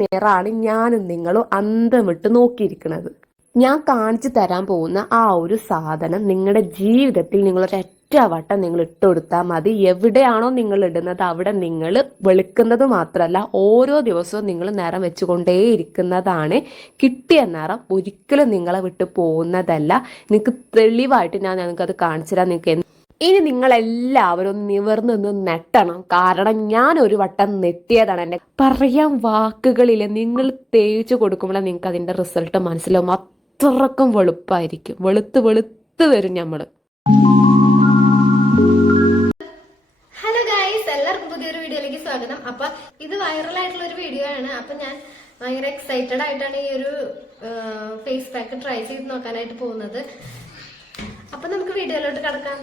മിററാണ് ഞാനും നിങ്ങളും അന്തമിട്ട് നോക്കിയിരിക്കുന്നത്. ഞാൻ കാണിച്ചു തരാൻ പോകുന്ന ആ ഒരു സാധനം നിങ്ങളുടെ ജീവിതത്തിൽ നിങ്ങളൊരൊറ്റ വട്ടം നിങ്ങൾ ഇട്ട് കൊടുത്താൽ മതി. എവിടെയാണോ നിങ്ങൾ ഇടുന്നത് അവിടെ നിങ്ങൾ വെളുക്കുന്നത് മാത്രമല്ല ഓരോ ദിവസവും നിങ്ങൾ നിറം വെച്ചുകൊണ്ടേയിരിക്കുന്നതാണ്. കിട്ടിയ നിറം ഒരിക്കലും നിങ്ങളെ വിട്ട് പോകുന്നതല്ല. നിങ്ങൾക്ക് തെളിവായിട്ട് ഞാൻ നിങ്ങൾക്കത് കാണിച്ചു തരാം. നിങ്ങൾക്ക് ഇനി നിങ്ങളെല്ലാവരും നിവർന്നൊന്ന് നെട്ടണം. കാരണം ഞാൻ ഒരു വട്ടം നെട്ടിയതാണ്. എന്നെ പറയാൻ വാക്കുകളില്ല. നിങ്ങൾ തേച്ച് കൊടുക്കുമ്പോൾ നിങ്ങൾക്ക് അതിന്റെ റിസൾട്ട് മനസ്സിലാവും. അത്രക്കും വെളുപ്പായിരിക്കും. വെളുത്ത് വെളുത്ത് വരും നമ്മൾ. ഹലോ ഗൈസ്, എല്ലാവർക്കും പുതിയൊരു വീഡിയോയിലേക്ക് സ്വാഗതം. അപ്പൊ ഇത് വൈറലായിട്ടുള്ള ഒരു വീഡിയോ ആണ്. അപ്പൊ ഞാൻ ഭയങ്കര എക്സൈറ്റഡ് ആയിട്ടാണ് ഈ ഒരു ഫേസ് പാക്ക് ട്രൈ ചെയ്ത് നോക്കാനായിട്ട് പോകുന്നത്. അപ്പൊ നമുക്ക് വീഡിയോയിലോട്ട് കടക്കാം.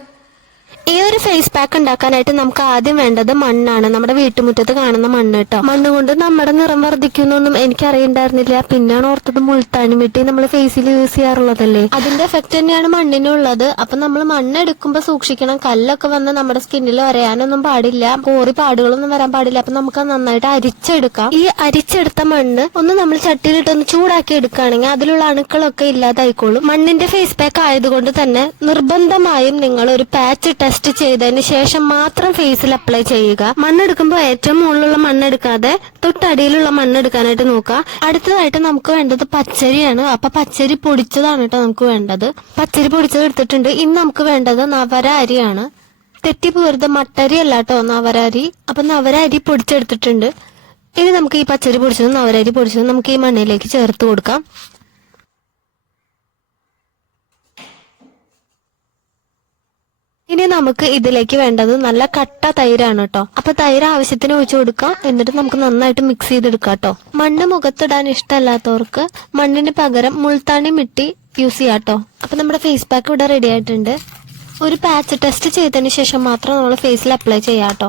ഈ ഒരു ഫേസ് പാക്ക് ഉണ്ടാക്കാനായിട്ട് നമുക്ക് ആദ്യം വേണ്ടത് മണ്ണാണ്. നമ്മുടെ വീട്ടുമുറ്റത്ത് കാണുന്ന മണ്ണ് കേട്ടോ. മണ്ണ് കൊണ്ട് നമ്മുടെ നിറം വർദ്ധിക്കുന്നൊന്നും എനിക്കറിയണ്ടായിരുന്നില്ല. പിന്നാണ് ഓർത്തത് മുൾത്താണി മിട്ടി നമ്മൾ ഫേസിൽ യൂസ് ചെയ്യാറുള്ളതല്ലേ, അതിന്റെ എഫക്ട് തന്നെയാണ് മണ്ണിനുള്ളത്. അപ്പൊ നമ്മൾ മണ്ണ് എടുക്കുമ്പോ സൂക്ഷിക്കണം. കല്ലൊക്കെ വന്ന് നമ്മുടെ സ്കിന്നിൽ വരയാനൊന്നും പാടില്ല, കോറി പാടുകളൊന്നും വരാൻ പാടില്ല. അപ്പൊ നമുക്ക് നന്നായിട്ട് അരിച്ചെടുക്കാം. ഈ അരിച്ചെടുത്ത മണ്ണ് ഒന്ന് നമ്മൾ ചട്ടിയിലിട്ടൊന്ന് ചൂടാക്കി എടുക്കുകയാണെങ്കിൽ അതിലുള്ള അണുക്കളൊക്കെ ഇല്ലാതായിക്കോളും. മണ്ണിന്റെ ഫേസ് പാക്ക് ആയതുകൊണ്ട് തന്നെ നിർബന്ധമായും നിങ്ങൾ ഒരു പാച്ച് ടെസ്റ്റ് ചെയ്തതിന് ശേഷം മാത്രം ഫേസിൽ അപ്ലൈ ചെയ്യുക. മണ്ണെടുക്കുമ്പോൾ ഏറ്റവും മുകളിലുള്ള മണ്ണെടുക്കാതെ തൊട്ടടിയിലുള്ള മണ്ണെടുക്കാനായിട്ട് നോക്കുക. അടുത്തതായിട്ട് നമുക്ക് വേണ്ടത് പച്ചരിയാണ്. അപ്പൊ പച്ചരി പൊടിച്ചതാണ് കേട്ടോ നമുക്ക് വേണ്ടത്. പച്ചരി പൊടിച്ചത് എടുത്തിട്ടുണ്ട്. ഇന്ന് നമുക്ക് വേണ്ടത് നവര അരിയാണ്. തെറ്റിപ്പോരുത്, മട്ടരി അല്ല കേട്ടോ, നവര അരി. അപ്പൊ നവര അരി പൊടിച്ചെടുത്തിട്ടുണ്ട്. ഇനി നമുക്ക് ഈ പച്ചരി പൊടിച്ചതും നവരരി പൊടിച്ചതും നമുക്ക് ഈ മണ്ണിലേക്ക് ചേർത്ത് കൊടുക്കാം. ഇനി നമുക്ക് ഇതിലേക്ക് വേണ്ടത് നല്ല കട്ട തൈരാണ് കേട്ടോ. അപ്പൊ തൈര് ആവശ്യത്തിന് ഒഴിച്ചു കൊടുക്കാം. എന്നിട്ട് നമുക്ക് നന്നായിട്ട് മിക്സ് ചെയ്തെടുക്കാം കേട്ടോ. മണ്ണ് മുഖത്തിടാൻ ഇഷ്ടമല്ലാത്തവർക്ക് മണ്ണിന് പകരം മുൾത്താണി മിട്ടി യൂസ് ചെയ്യാം കേട്ടോ. അപ്പൊ നമ്മുടെ ഫേസ് പാക്ക് ഇവിടെ റെഡി ആയിട്ടുണ്ട്. ഒരു പാച്ച് ടെസ്റ്റ് ചെയ്തതിന് ശേഷം മാത്രം നമ്മൾ ഫേസിൽ അപ്ലൈ ചെയ്യാം കേട്ടോ.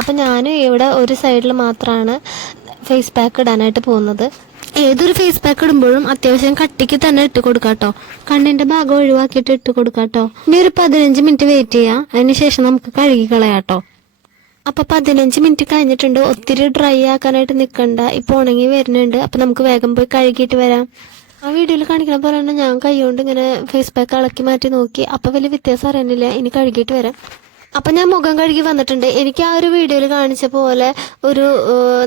അപ്പൊ ഞാൻ ഇവിടെ ഒരു സൈഡിൽ മാത്രമാണ് ഫേസ് പാക്ക് ഇടാനായിട്ട് പോകുന്നത്. ഏതൊരു ഫേസ് പാക്ക് ഇടുമ്പോഴും അത്യാവശ്യം കട്ടിക്ക് തന്നെ ഇട്ട് കൊടുക്കാട്ടോ. കണ്ണിന്റെ ഭാഗം ഒഴിവാക്കിയിട്ട് ഇട്ട് കൊടുക്കാട്ടോ. ഇനി ഒരു 15 മിനിറ്റ് വെയിറ്റ് ചെയ്യാം. അതിനുശേഷം നമുക്ക് കഴുകി കളയാട്ടോ. അപ്പൊ 15 മിനിറ്റ് കഴിഞ്ഞിട്ടുണ്ട്. ഒത്തിരി ഡ്രൈ ആക്കാനായിട്ട് നിൽക്കണ്ട. ഇപ്പൊ ഉണങ്ങി വരുന്നുണ്ട്. അപ്പൊ നമുക്ക് വേഗം പോയി കഴുകിയിട്ട് വരാം. ആ വീഡിയോയിൽ കാണിക്കണ പോലെ തന്നെ ഞാൻ കൈകൊണ്ട് ഇങ്ങനെ ഫേസ് പാക്ക് ഇളക്കി മാറ്റി നോക്കി. അപ്പൊ വലിയ വ്യത്യാസം അറിയുന്നില്ല. ഇനി കഴുകിയിട്ട് വരാം. അപ്പൊ ഞാൻ മുഖം കഴുകി വന്നിട്ടുണ്ട്. എനിക്ക് ആ ഒരു വീഡിയോയിൽ കാണിച്ച പോലെ ഒരു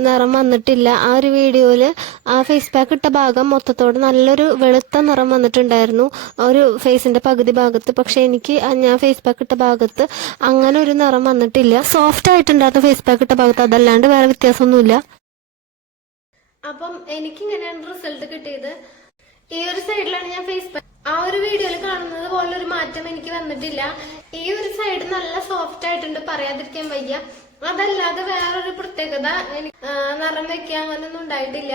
നിറം വന്നിട്ടില്ല. ആ ഒരു വീഡിയോയില് ആ ഫേസ് പാക്ക് ഇട്ട ഭാഗം മൊത്തത്തോടെ നല്ലൊരു വെളുത്ത നിറം വന്നിട്ടുണ്ടായിരുന്നു ഒരു ഫേസിന്റെ പകുതി ഭാഗത്ത്. പക്ഷെ എനിക്ക് ഞാൻ ഫേസ് പാക്ക് ഇട്ട ഭാഗത്ത് അങ്ങനെ ഒരു നിറം വന്നിട്ടില്ല. സോഫ്റ്റ് ആയിട്ടുണ്ടായിരുന്നു ഫേസ് പാക്ക് ഇട്ട ഭാഗത്ത്, അതല്ലാണ്ട് വേറെ വ്യത്യാസമൊന്നുമില്ല. അപ്പം എനിക്കിങ്ങനെയാണ് റിസൾട്ട് കിട്ടിയത്. ഈ ഒരു സൈഡിലാണ് ഞാൻ ഫേസ് പാക്ക് ആ ഒരു വീഡിയോയിൽ കാണുന്നത് പോലെ ഒരു മാറ്റം എനിക്ക് വന്നിട്ടില്ല. ഈ ഒരു സൈഡ് നല്ല സോഫ്റ്റ് ആയിട്ടുണ്ട്, പറയാതിരിക്കാൻ വയ്യ. അതല്ലാതെ വേറൊരു പ്രത്യേകത നിറം വെക്കുക അങ്ങനൊന്നും ഉണ്ടായിട്ടില്ല.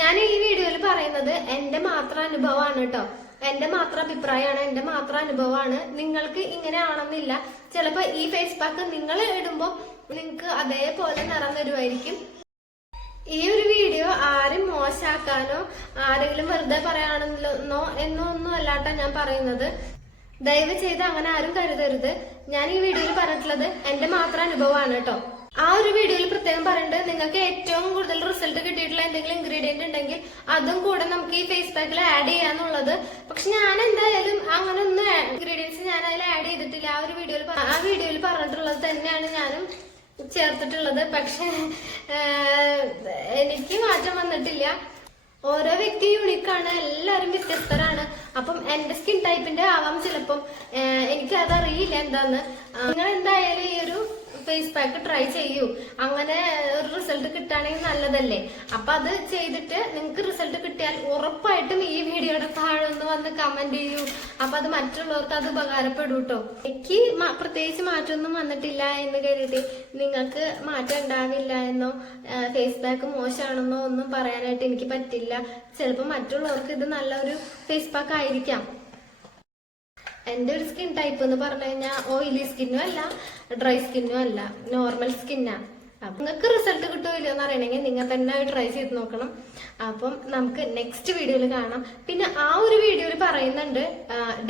ഞാൻ ഈ വീഡിയോയിൽ പറയുന്നത് എന്റെ മാത്രം അനുഭവമാണ് കേട്ടോ. എന്റെ മാത്രം അഭിപ്രായമാണ്, എന്റെ മാത്രം അനുഭവമാണ്. നിങ്ങൾക്ക് ഇങ്ങനെ ആണെന്നില്ല. ചിലപ്പോ ഈ ഫേസ് പാക്ക് നിങ്ങൾ ഇടുമ്പോൾ നിങ്ങൾക്ക് അതേപോലെ നിറം വരുമായിരിക്കും. ഈ ഒരു വീഡിയോ ആരും മോശമാക്കാനോ ആരെങ്കിലും വെറുതെ പറയാണെന്നോ എന്നൊന്നും അല്ലാട്ടോ ഞാൻ പറയുന്നത്. ദയവ് ചെയ്ത് അങ്ങനെ ആരും കരുതരുത്. ഞാൻ ഈ വീഡിയോയിൽ പറഞ്ഞിട്ടുള്ളത് എന്റെ മാത്രം അനുഭവമാണ് കേട്ടോ. ആ ഒരു വീഡിയോയിൽ പ്രത്യേകം പറയുന്നുണ്ട്, നിങ്ങൾക്ക് ഏറ്റവും കൂടുതൽ റിസൾട്ട് കിട്ടിയിട്ടുള്ള എന്തെങ്കിലും ഇൻഗ്രീഡിയന്റ് ഉണ്ടെങ്കിൽ അതും കൂടെ നമുക്ക് ഈ ഫേസ് പാക്കിൽ ആഡ് ചെയ്യാന്നുള്ളത്. പക്ഷെ ഞാൻ എന്തായാലും അങ്ങനെ ഒന്നും ഇൻഗ്രീഡിയൻസ് ഞാൻ അതിൽ ആഡ് ചെയ്തിട്ടില്ല. ആ വീഡിയോയിൽ പറഞ്ഞിട്ടുള്ളത് തന്നെയാണ് ഞാനും ചേർത്തിട്ടുള്ളത്. പക്ഷെ എനിക്ക് മാറ്റം വന്നിട്ടില്ല. ഓരോ വ്യക്തി യൂണിക്കാണ്, എല്ലാരും വ്യത്യസ്തരാണ്. അപ്പം എന്റെ സ്കിൻ ടൈപ്പിന്റെ ആവാം ചിലപ്പം, എനിക്ക് അതറിയില്ല എന്താന്ന്. നിങ്ങൾ എന്തായാലും ഈ ഒരു ഫേസ് പാക്ക് ട്രൈ ചെയ്യൂ. അങ്ങനെ ഒരു റിസൾട്ട് കിട്ടുകയാണെങ്കിൽ നല്ലതല്ലേ. അപ്പൊ അത് ചെയ്തിട്ട് നിങ്ങൾക്ക് റിസൾട്ട് കിട്ടിയാൽ ഉറപ്പായിട്ടും ഈ വീഡിയോയുടെ താഴെ ഒന്ന് വന്ന് കമന്റ് ചെയ്യൂ. അപ്പൊ അത് മറ്റുള്ളവർക്ക് അത് ഉപകാരപ്പെടും കേട്ടോ. എനിക്ക് പ്രത്യേകിച്ച് മാറ്റമൊന്നും വന്നിട്ടില്ല എന്ന് കരുതി നിങ്ങൾക്ക് മാറ്റം ഉണ്ടാവില്ല എന്നോ ഫേസ് പാക്ക് മോശമാണെന്നോ ഒന്നും പറയാനായിട്ട് എനിക്ക് പറ്റില്ല. ചിലപ്പോൾ മറ്റുള്ളവർക്ക് ഇത് നല്ലൊരു ഫേസ് പാക്ക് ആയിരിക്കാം. എന്റെ ഒരു സ്കിൻ ടൈപ്പ് എന്ന് പറഞ്ഞു കഴിഞ്ഞാൽ ഓയിലി സ്കിന്നും അല്ല, ഡ്രൈ സ്കിന്നും അല്ല, നോർമൽ സ്കിന്നാ. നിങ്ങൾക്ക് റിസൾട്ട് കിട്ടുമോ ഇല്ലയോ എന്ന് അറിയണമെങ്കിൽ നിങ്ങൾ തന്നെ ട്രൈ ചെയ്ത് നോക്കണം. അപ്പം നമുക്ക് നെക്സ്റ്റ് വീഡിയോയിൽ കാണാം. പിന്നെ ആ ഒരു വീഡിയോയിൽ പറയുന്നുണ്ട്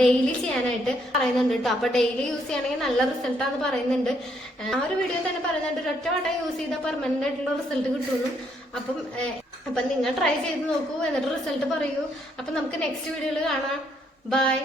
ഡെയിലി ചെയ്യാനായിട്ട് പറയുന്നുണ്ട് കേട്ടോ. അപ്പൊ ഡെയിലി യൂസ് ചെയ്യുകയാണെങ്കിൽ നല്ല റിസൾട്ടാന്ന് പറയുന്നുണ്ട്. ആ ഒരു വീഡിയോ തന്നെ പറയുന്നുണ്ട് ഒരൊറ്റ വട്ടം യൂസ് ചെയ്താൽ പെർമനന്റ് ആയിട്ടുള്ള റിസൾട്ട് കിട്ടുമെന്നും. അപ്പം അപ്പൊ നിങ്ങൾ ട്രൈ ചെയ്ത് നോക്കൂ, എന്നിട്ട് റിസൾട്ട് പറയൂ. അപ്പൊ നമുക്ക് നെക്സ്റ്റ് വീഡിയോയിൽ കാണാം. ബൈ.